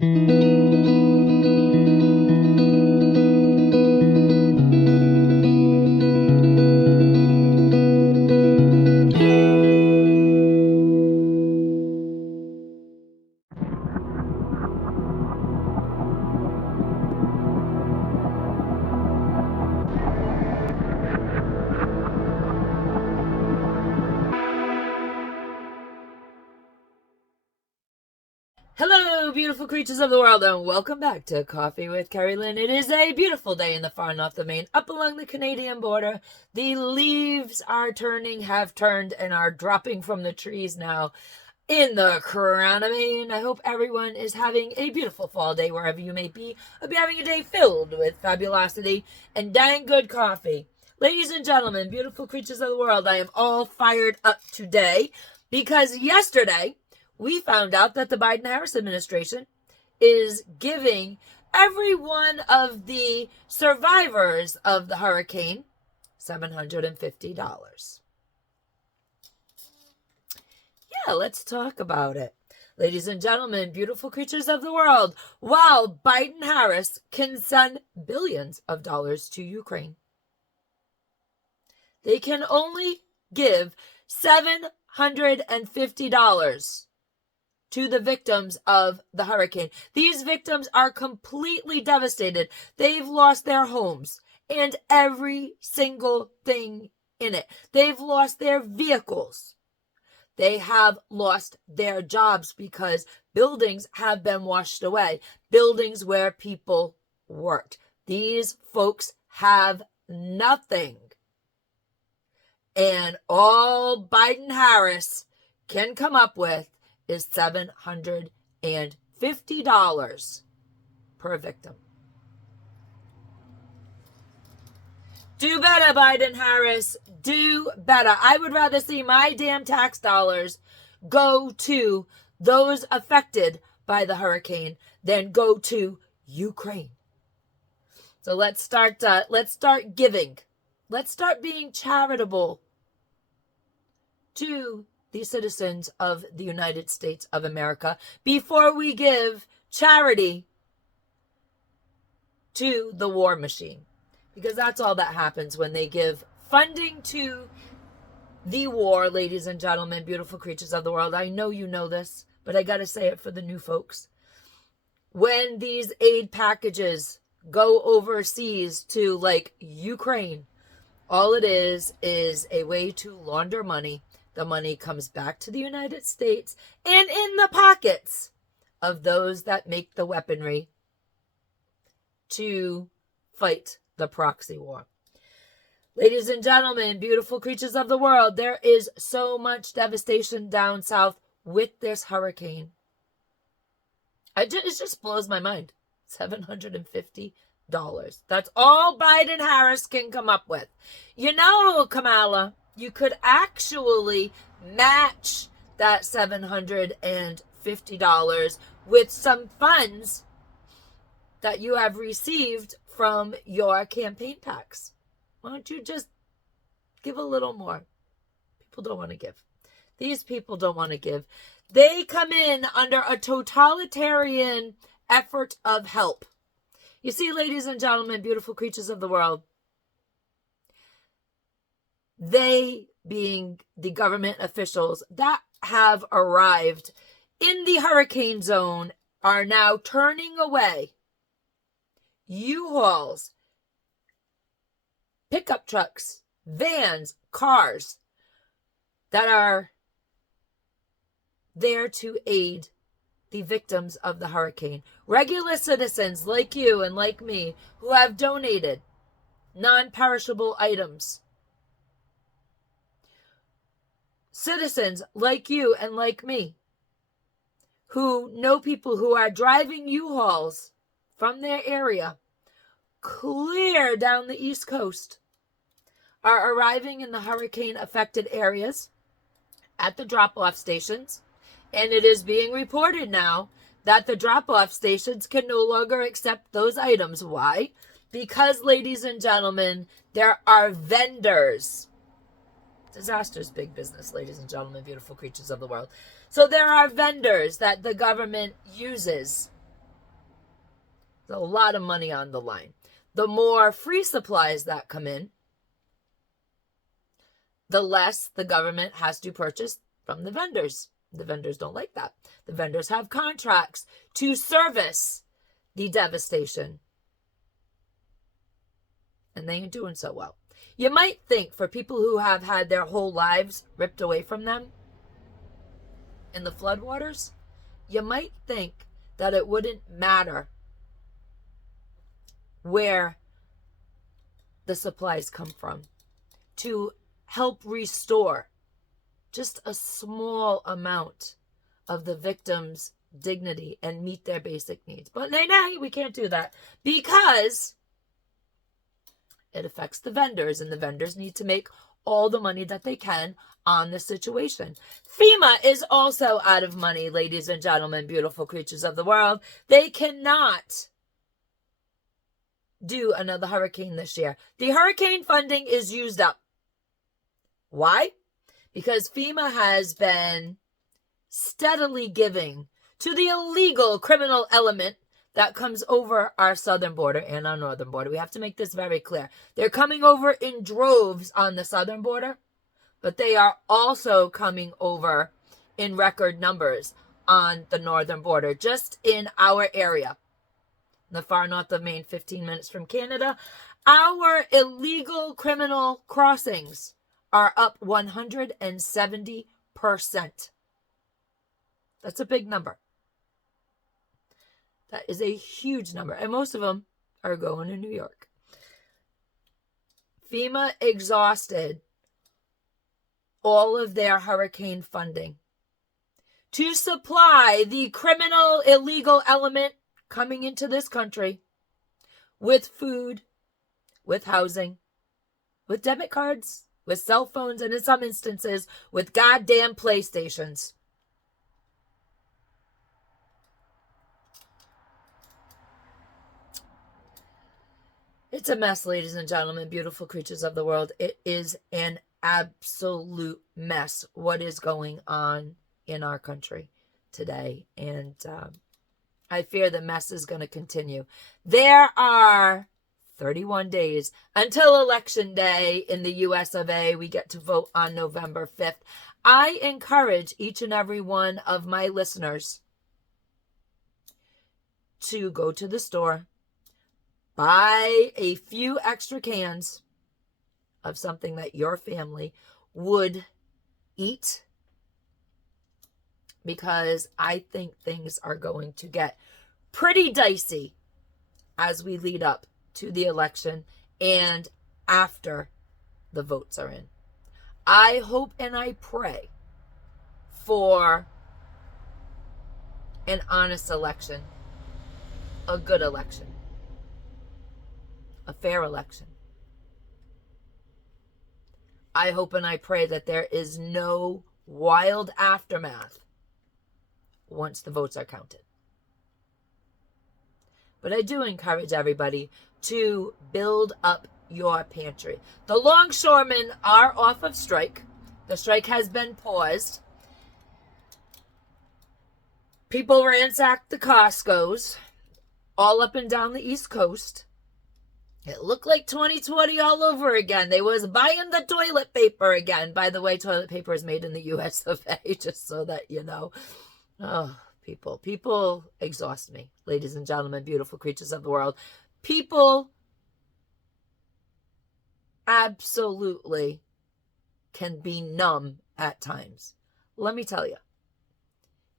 Hello, beautiful creatures of the world, and welcome back to Coffee with Kerri-Lynn. It is a beautiful day in the far north of Maine, up along the Canadian border. The leaves are have turned, and are dropping from the trees now in the crown of Maine. I hope everyone is having a beautiful fall day wherever you may be. I'll be having a day filled with fabulosity and dang good coffee. Ladies and gentlemen, beautiful creatures of the world, I am all fired up today because yesterday we found out that the Biden-Harris administration is giving every one of the survivors of the hurricane $750. Yeah, let's talk about it. Ladies and gentlemen, beautiful creatures of the world, while Biden-Harris can send billions of dollars to Ukraine, they can only give $750 to the victims of the hurricane. These victims are completely devastated. They've lost their homes and every single thing in it. They've lost their vehicles. They have lost their jobs because buildings have been washed away. Buildings where people worked. These folks have nothing. And all Biden-Harris can come up with is $750 per victim. Do better, Biden-Harris. Do better. I would rather see my damn tax dollars go to those affected by the hurricane than go to Ukraine. So let's start giving. Let's start being charitable to the citizens of the United States of America before we give charity to the war machine. Because that's all that happens when they give funding to the war, ladies and gentlemen, beautiful creatures of the world. I know you know this, but I got to say it for the new folks. When these aid packages go overseas to like Ukraine, all it is a way to launder money. The money comes back to the United States and in the pockets of those that make the weaponry to fight the proxy war. Ladies and gentlemen, beautiful creatures of the world, there is so much devastation down south with this hurricane. It just blows my mind. $750. That's all Biden-Harris can come up with. You know, Kamala, you could actually match that $750 with some funds that you have received from your campaign PACs. Why don't you just give a little more? People don't want to give. These people don't want to give. They come in under a totalitarian effort of help. You see, ladies and gentlemen, beautiful creatures of the world, they, being the government officials that have arrived in the hurricane zone, are now turning away U-Hauls, pickup trucks, vans, cars that are there to aid the victims of the hurricane. Regular citizens like you and like me who have donated non-perishable items. Citizens like you and like me who know people who are driving U-Hauls from their area clear down the East Coast are arriving in the hurricane affected areas at the drop-off stations. And it is being reported now that the drop-off stations can no longer accept those items. Why? Because, ladies and gentlemen, there are vendors. Disaster's big business, ladies and gentlemen, beautiful creatures of the world. So there are vendors that the government uses There's a lot of money on the line. The more free supplies that come in, the less the government has to purchase from the vendors. The vendors don't like that. The vendors have contracts to service the devastation. And they ain't doing so well. You might think for people who have had their whole lives ripped away from them in the floodwaters, you might think that it wouldn't matter where the supplies come from to help restore just a small amount of the victim's dignity and meet their basic needs. But nay, we can't do that because it affects the vendors, and the vendors need to make all the money that they can on the situation. FEMA is also out of money, ladies and gentlemen, beautiful creatures of the world. They cannot do another hurricane this year. The hurricane funding is used up. Why? Because FEMA has been steadily giving to the illegal criminal element that comes over our southern border and our northern border. We have to make this very clear. They're coming over in droves on the southern border, but they are also coming over in record numbers on the northern border, just in our area. In the far north of Maine, 15 minutes from Canada, our illegal criminal crossings are up 170%. That's a big number. That is a huge number. And most of them are going to New York. FEMA exhausted all of their hurricane funding to supply the criminal illegal element coming into this country with food, with housing, with debit cards, with cell phones, and in some instances, with goddamn PlayStations. It's a mess, ladies and gentlemen, beautiful creatures of the world. It is an absolute mess what is going on in our country today. And I fear the mess is going to continue. There are 31 days until Election Day in the US of A. We get to vote on November 5th. I encourage each and every one of my listeners to go to the store, buy a few extra cans of something that your family would eat, because I think things are going to get pretty dicey as we lead up to the election and after the votes are in. I hope and I pray for an honest election, a good election, a fair election. I hope and I pray that there is no wild aftermath once the votes are counted. But I do encourage everybody to build up your pantry. The longshoremen are off of strike. The strike has been paused. People ransacked the Costco's all up and down the East Coast. It looked like 2020 all over again. They was buying the toilet paper again. By the way, toilet paper is made in the US of A, just so that you know. Oh, people exhaust me, ladies and gentlemen, beautiful creatures of the world. People absolutely can be numb at times. Let me tell you,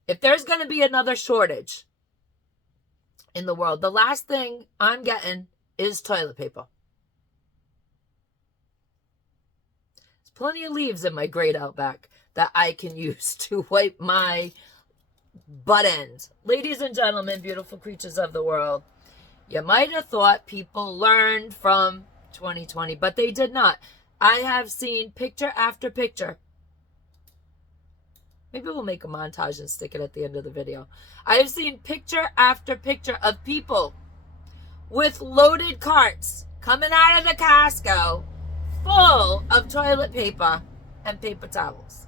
if there's going to be another shortage in the world, the last thing I'm getting is toilet paper. There's plenty of leaves in my grate out back that I can use to wipe my butt end. Ladies and gentlemen, beautiful creatures of the world, you might have thought people learned from 2020, but they did not. I have seen picture after picture. Maybe we'll make a montage and stick it at the end of the video. I have seen picture after picture of people with loaded carts coming out of the Costco full of toilet paper and paper towels.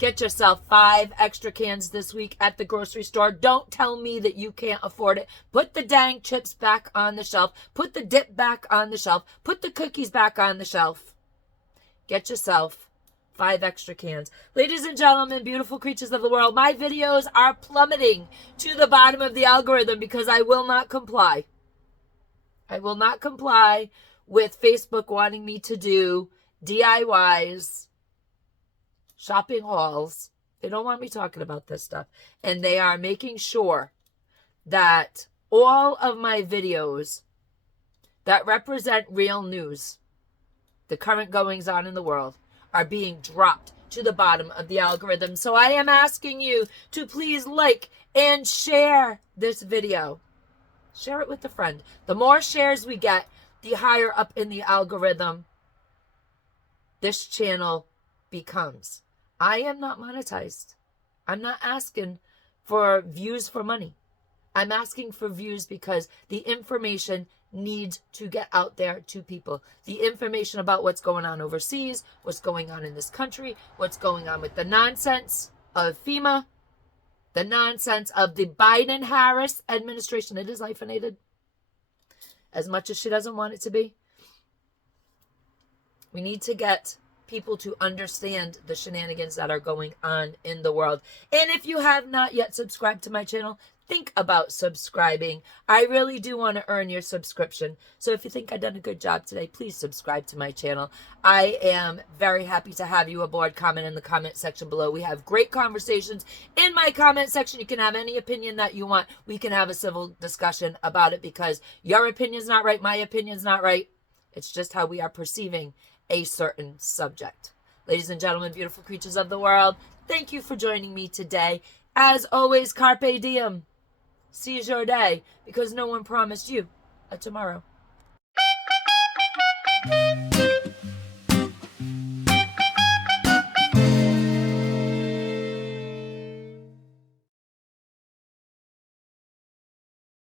Get yourself 5 extra cans this week at the grocery store. Don't tell me that you can't afford it. Put the dang chips back on the shelf. Put the dip back on the shelf. Put the cookies back on the shelf. Get yourself 5 extra cans. Ladies and gentlemen, beautiful creatures of the world, my videos are plummeting to the bottom of the algorithm because I will not comply. I will not comply with Facebook wanting me to do DIYs, shopping hauls. They don't want me talking about this stuff. And they are making sure that all of my videos that represent real news, the current goings on in the world, are being dropped to the bottom of the algorithm. So I am asking you to please like and share this video. Share it with a friend. The more shares we get, the higher up in the algorithm this channel becomes. I am not monetized. I'm not asking for views for money. I'm asking for views because the information needs to get out there to people. The information about what's going on overseas, what's going on in this country, what's going on with the nonsense of FEMA, the nonsense of the Biden-Harris administration. It is hyphenated, as much as she doesn't want it to be. We need to get people to understand the shenanigans that are going on in the world. And if you have not yet subscribed to my channel, think about subscribing. I really do want to earn your subscription. So if you think I've done a good job today, please subscribe to my channel. I am very happy to have you aboard. Comment in the comment section below. We have great conversations in my comment section. You can have any opinion that you want. We can have a civil discussion about it because your opinion's not right. My opinion's not right. It's just how we are perceiving a certain subject. Ladies and gentlemen, beautiful creatures of the world, thank you for joining me today. As always, Carpe Diem. Seize your day because no one promised you a tomorrow.